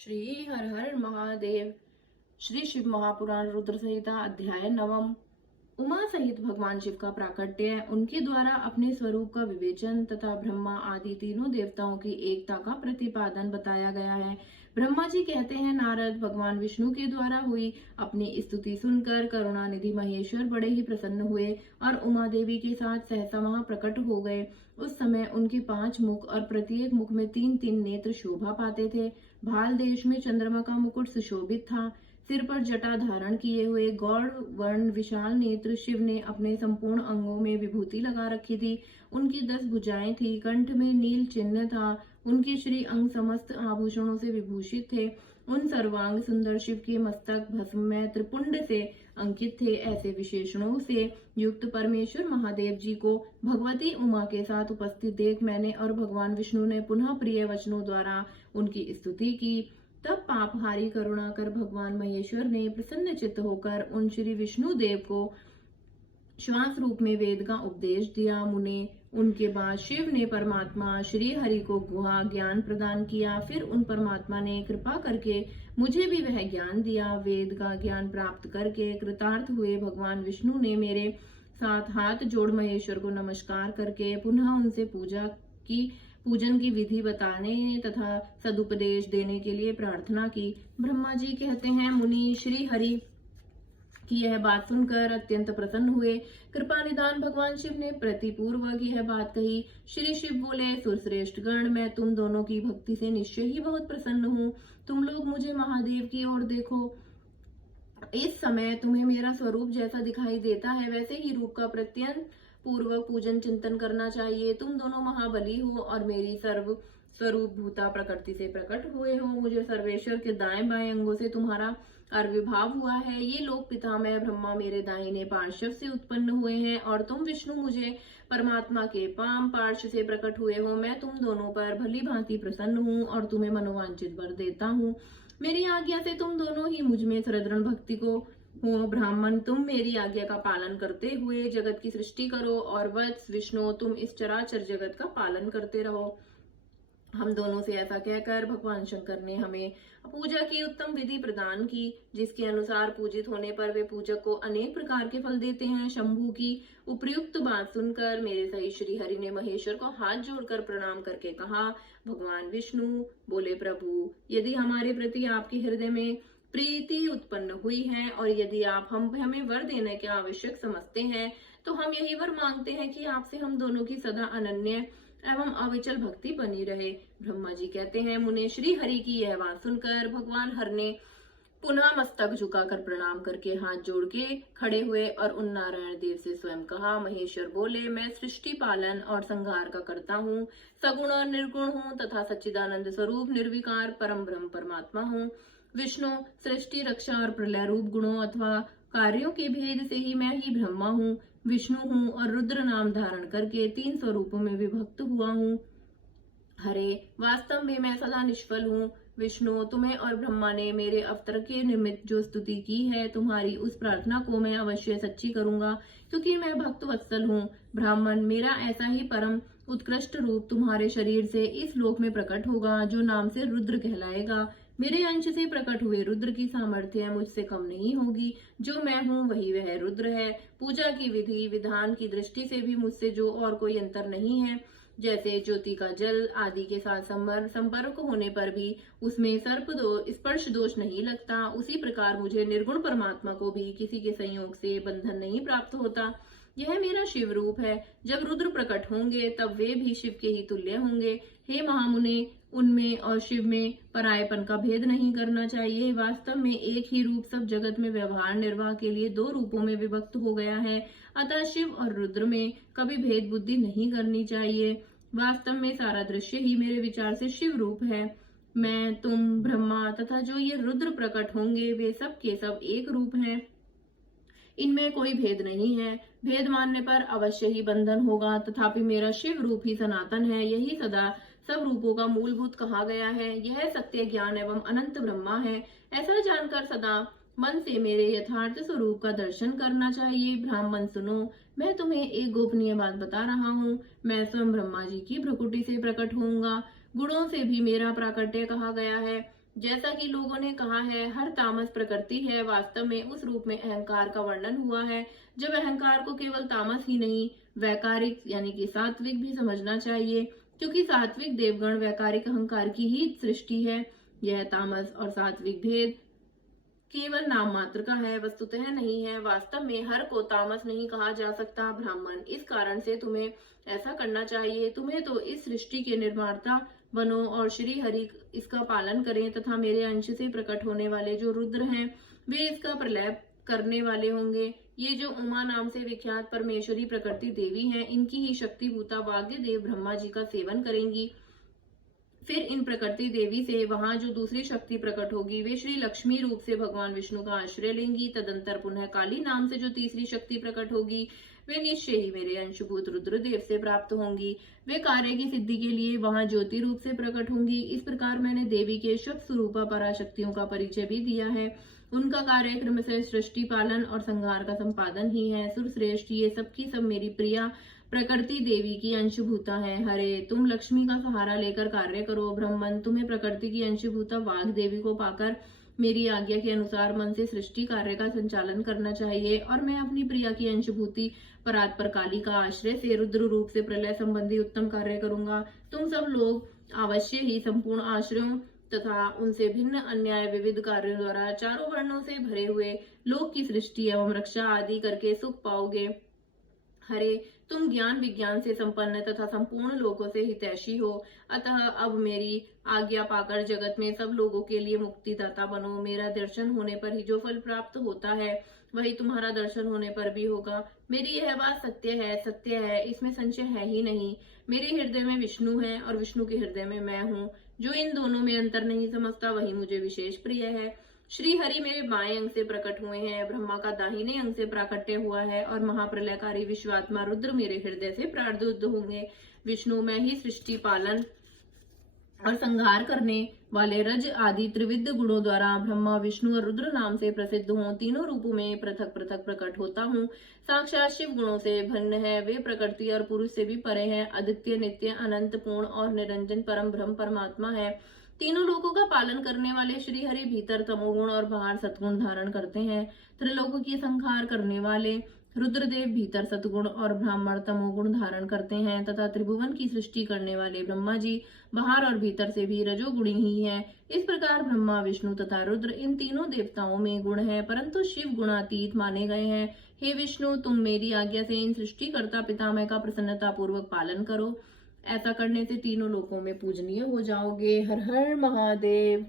श्री हर हर महादेव। श्री शिव महापुराण रुद्र संहिता अध्याय नवम। उमा सहित भगवान शिव का प्राकट्य, उनके द्वारा अपने स्वरूप का विवेचन तथा ब्रह्मा आदि तीनों देवताओं की एकता का प्रतिपादन बताया गया है। ब्रह्मा जी कहते हैं, नारद भगवान विष्णु के द्वारा हुई अपनी स्तुति सुनकर करुणानिधि महेश्वर बड़े ही प्रसन्न हुए और उमा देवी के साथ सहसा वहां प्रकट हो गए। उस समय उनके 5 मुख और प्रत्येक मुख में 3-3 नेत्र शोभा पाते थे। भाल देश में चंद्रमा का मुकुट सुशोभित था। सिर पर जटा धारण किए हुए गौड़ वर्ण विशाल नेत्र शिव ने अपने संपूर्ण अंगों में विभूति लगा रखी थी। उनकी 10 भुजाएं थी, कंठ में नील चिन्ह था। उनके श्री अंग समस्त आभूषणों से विभूषित थे। उन सर्वांग सुंदर शिव के मस्तक भस्म में त्रिपुंड से अंकित थे। ऐसे विशेषणों से युक्त परमेश्वर महादेव जी को भगवती उमा के साथ उपस्थित देख मैंने और भगवान विष्णु ने पुनः प्रिय वचनों द्वारा उनकी स्तुति की। तब पापहारी करुणा कर भगवान महेश्वर ने प्रसन्न चित्त होकर उन श्री विष्णु देव को श्वास रूप में वेद का उपदेश दिया। मुने उनके बाद शिव ने परमात्मा श्री हरि को गुहा ज्ञान प्रदान किया। फिर उन परमात्मा ने कृपा करके मुझे भी वह ज्ञान दिया। वेद का ज्ञान प्राप्त करके कृतार्थ हुए भगवान विष्णु ने मेरे साथ हाथ जोड़ महेश्वर को नमस्कार करके पुनः उनसे पूजन की विधि बताने तथा सदुपदेश देने के लिए प्रार्थना की। ब्रह्मा जी कहते हैं, मुनि श्री हरि की यह बात सुनकर अत्यंत प्रसन्न हुए। कृपा निधान भगवान शिव ने प्रतिपूर्वक यह बात कही। श्री शिव बोले, सुरश्रेष्ठ गण, मैं तुम दोनों की भक्ति से निश्चय ही बहुत प्रसन्न हूँ। तुम लोग मुझे महादेव की ओर देखो। इस समय तुम्हें मेरा स्वरूप जैसा दिखाई देता है वैसे ही रूप का प्रत्यंत पूर्वक पूजन चिंतन करना चाहिए। तुम दोनों महाबली हो और मेरी सर्व स्वरूप भूता प्रकृति से प्रकट हुए हो। मुझे सर्वेश्वर के दाएं बाएं अंगों से तुम्हारा आविर्भाव हुआ है। ये लोग पितामह ब्रह्मा मेरे दाहिने पार्श्व से उत्पन्न हुए हैं और तुम विष्णु मुझे परमात्मा के वाम पार्श्व से प्रकट हुए हो। मैं तुम दोनों पर भली भांति प्रसन्न हूँ और तुम्हें मनोवांछित वर देता हूँ। मेरी आज्ञा से तुम दोनों ही मुझ में श्रद्धान भक्ति को हो। ब्राह्मण, तुम मेरी आज्ञा का पालन करते हुए जगत की सृष्टि करो और वत्स विष्णु, तुम इस चराचर जगत का पालन करते रहो। हम दोनों से ऐसा कहकर भगवान शंकर ने हमें पूजा की उत्तम विधि प्रदान की, जिसके अनुसार पूजित होने पर वे पूजक को अनेक प्रकार के फल देते हैं। शंभु की उपयुक्त बात सुनकर मेरे सही श्री हरि ने महेश्वर को हाथ जोड़कर प्रणाम करके कहा, भगवान विष्णु बोले, प्रभु, यदि हमारे प्रति आपके हृदय में प्रीति उत्पन्न हुई है और यदि आप हमें वर देने के आवश्यक समझते हैं तो हम यही वर मांगते हैं कि आपसे हम दोनों की सदा अनन्य एवं अविचल भक्ति बनी रहे। ब्रह्मा जी कहते हैं, मुने श्री हरि की यह बात सुनकर भगवान हर ने पुनः मस्तक झुकाकर प्रणाम करके हाथ जोड़ के खड़े हुए और उन नारायण देव से स्वयं कहा। महेश्वर बोले, मैं सृष्टि पालन और संहार का करता हूँ, सगुण और निर्गुण हूँ तथा सच्चिदानंद स्वरूप निर्विकार परम ब्रह्म परमात्मा हूँ। विष्णु सृष्टि रक्षा और प्रलय रूप गुणों अथवा कार्यों के भेद से ही मैं ही ब्रह्मा हूँ, विष्णु हूँ और रुद्र नाम धारण करके 3 स्वरूपों में विभक्त हुआ हूँ। हरे, वास्तव में मैं सदा निष्फल हूँ। विष्णु, तुम्हें और ब्रह्मा ने मेरे अवतार के निमित्त जो स्तुति की है, तुम्हारी उस प्रार्थना को मैं अवश्य सच्ची करूंगा, क्योंकि मैं भक्त वत्सल हूँ। ब्राह्मण, मेरा ऐसा ही परम उत्कृष्ट रूप तुम्हारे शरीर से इस लोक में प्रकट होगा, जो नाम से रुद्र कहलाएगा। मेरे अंश से प्रकट हुए रुद्र की सामर्थ्य मुझसे कम नहीं होगी। जो मैं हूँ वही वह रुद्र है। पूजा की विधि विधान की दृष्टि से भी मुझसे जो और कोई अंतर नहीं है। जैसे ज्योति का जल आदि के साथ संपर्क होने पर भी उसमें स्पर्श दोष नहीं लगता, उसी प्रकार मुझे निर्गुण परमात्मा को भी किसी के संयोग से बंधन नहीं प्राप्त होता। यह मेरा शिव रूप है। जब रुद्र प्रकट होंगे तब वे भी शिव के ही तुल्य होंगे। हे महामुने, उनमें और शिव में परायपन का भेद नहीं करना चाहिए। वास्तव में एक ही रूप सब जगत में व्यवहार निर्वाह के लिए 2 रूपों में विभक्त हो गया है। अतः शिव और रुद्र में कभी भेद बुद्धि नहीं करनी चाहिए। वास्तव में सारा दृश्य ही मेरे विचार से शिव रूप है। मैं, तुम, ब्रह्मा तथा जो ये रुद्र प्रकट होंगे वे सब के सब एक रूप हैं। इनमें कोई भेद नहीं है। भेद मानने पर अवश्य ही बंधन होगा। तथापि मेरा शिव रूप ही सनातन है। यही सदा सब रूपों का मूलभूत कहा गया है। यह सत्य ज्ञान एवं अनंत ब्रह्मा है। ऐसा जानकर सदा मन से मेरे यथार्थ स्वरूप का दर्शन करना चाहिए। ब्राह्मण, सुनो, मैं तुम्हें एक गोपनीय बात बता रहा हूँ। मैं स्वयं ब्रह्मा जी की भ्रुकुटी से प्रकट होऊंगा। गुणों से भी मेरा प्राकट्य कहा गया है। जैसा कि लोगों ने कहा है, हर तामस प्रकृति है। वास्तव में उस रूप में अहंकार का वर्णन हुआ है। जब अहंकार को केवल तामस ही नहीं, वैकारिक यानी कि सात्विक भी समझना चाहिए, क्योंकि सात्विक देवगण वैकारिक अहंकार की ही सृष्टि है। यह तामस और सात्विक भेद केवल नाम मात्र का है, वस्तुतः नहीं है। वास्तव में हर को तामस नहीं कहा जा सकता ब्राह्मण। इस कारण से तुम्हें ऐसा करना चाहिए। तुम्हें तो इस सृष्टि के निर्माता बनो और श्री हरि इसका पालन करें, तथा मेरे अंश से प्रकट होने वाले जो रुद्र हैं वे इसका प्रलय करने वाले होंगे। ये जो उमा नाम से विख्यात परमेश्वरी प्रकृति देवी हैं, इनकी ही शक्तिभूता वाग्य देव ब्रह्मा जी का सेवन करेंगी। फिर इन प्रकृति देवी से वहां जो दूसरी शक्ति प्रकट होगी, वे श्री लक्ष्मी रूप से भगवान विष्णु का आश्रय लेंगी। तदंतर पुनः काली नाम से जो तीसरी शक्ति प्रकट होगी, वे निश्चय ही मेरे अंशभूत रुद्रदेव से प्राप्त होंगी। वे कार्य की सिद्धि के लिए वहां ज्योति रूप से प्रकट होंगी। इस प्रकार मैंने देवी के शुभ स्वरूपा पराशक्तियों का परिचय भी दिया है। उनका कार्य क्रम से सृष्टि पालन और संहार का संपादन ही है। सुरश्रेष्ठ, ये सबकी सब मेरी प्रिया प्रकृति देवी की अंशभूता है। हरे, तुम लक्ष्मी का सहारा लेकर कार्य करो। ब्रह्मन, तुम्हें प्रकृति की अंशभूता वाघ देवी को पाकर मेरी आज्ञा के अनुसार मन से सृष्टि कार्य का संचालन करना चाहिए, और मैं अपनी प्रिया की अंशभूति परात्पर काली का आश्रय से रुद्र रूप से प्रलय संबंधी उत्तम कार्य करूंगा। तुम सब लोग अवश्य ही संपूर्ण आश्रयों तथा उनसे भिन्न अन्याय विविध कार्यों द्वारा चारों वर्णों से भरे हुए लोक की सृष्टि एवं रक्षा आदि करके सुख पाओगे। हरे, तुम ज्ञान विज्ञान से संपन्न तथा संपूर्ण लोगों से हितैषी हो, अतः अब मेरी आज्ञा पाकर जगत में सब लोगों के लिए मुक्तिदाता बनो। मेरा दर्शन होने पर ही जो फल प्राप्त होता है, वही तुम्हारा दर्शन होने पर भी होगा। मेरी यह बात सत्य है, इसमें संशय है ही नहीं। मेरे हृदय में विष्णु है और विष्णु के हृदय में मैं हूँ। जो इन दोनों में अंतर नहीं समझता, वही मुझे विशेष प्रिय है। श्री हरि मेरे बाएं अंग से प्रकट हुए हैं, ब्रह्मा का दाहिने अंग से प्राकट्य हुआ है, और महाप्रलयकारी विश्वात्मा रुद्र मेरे हृदय से प्रादुर्ध होंगे। विष्णु मैं ही सृष्टि पालन और संहार करने वाले रज आदि त्रिविध गुणों द्वारा ब्रह्मा विष्णु और रुद्र नाम से प्रसिद्ध हूँ। तीनों रूपों में पृथक पृथक प्रकट होता हूँ। साक्षात शिव गुणों से भिन्न है। वे प्रकृति और पुरुष से भी परे हैं। अद्वितीय, नित्य, अनंत, पूर्ण और निरंजन परम ब्रह्म परमात्मा है। तीनों लोकों का पालन करने वाले श्री हरि भीतर तमोगुण और बाहर सतगुण धारण करते हैं। त्रिलोक की संहार करने वाले रुद्रदेव भीतर सतगुण और ब्राह्मण तमोगुण धारण करते हैं, तथा त्रिभुवन की सृष्टि करने वाले ब्रह्मा जी बाहर और भीतर से भी रजोगुणी ही हैं। इस प्रकार ब्रह्मा, विष्णु तथा रुद्र इन तीनों देवताओं में गुण है, परंतु शिव गुणातीत माने गए हैं। हे विष्णु, तुम मेरी आज्ञा से इन सृष्टिकर्ता पितामह का प्रसन्नता पूर्वक पालन करो। ऐसा करने से तीनों लोकों में पूजनीय हो जाओगे। हर हर महादेव।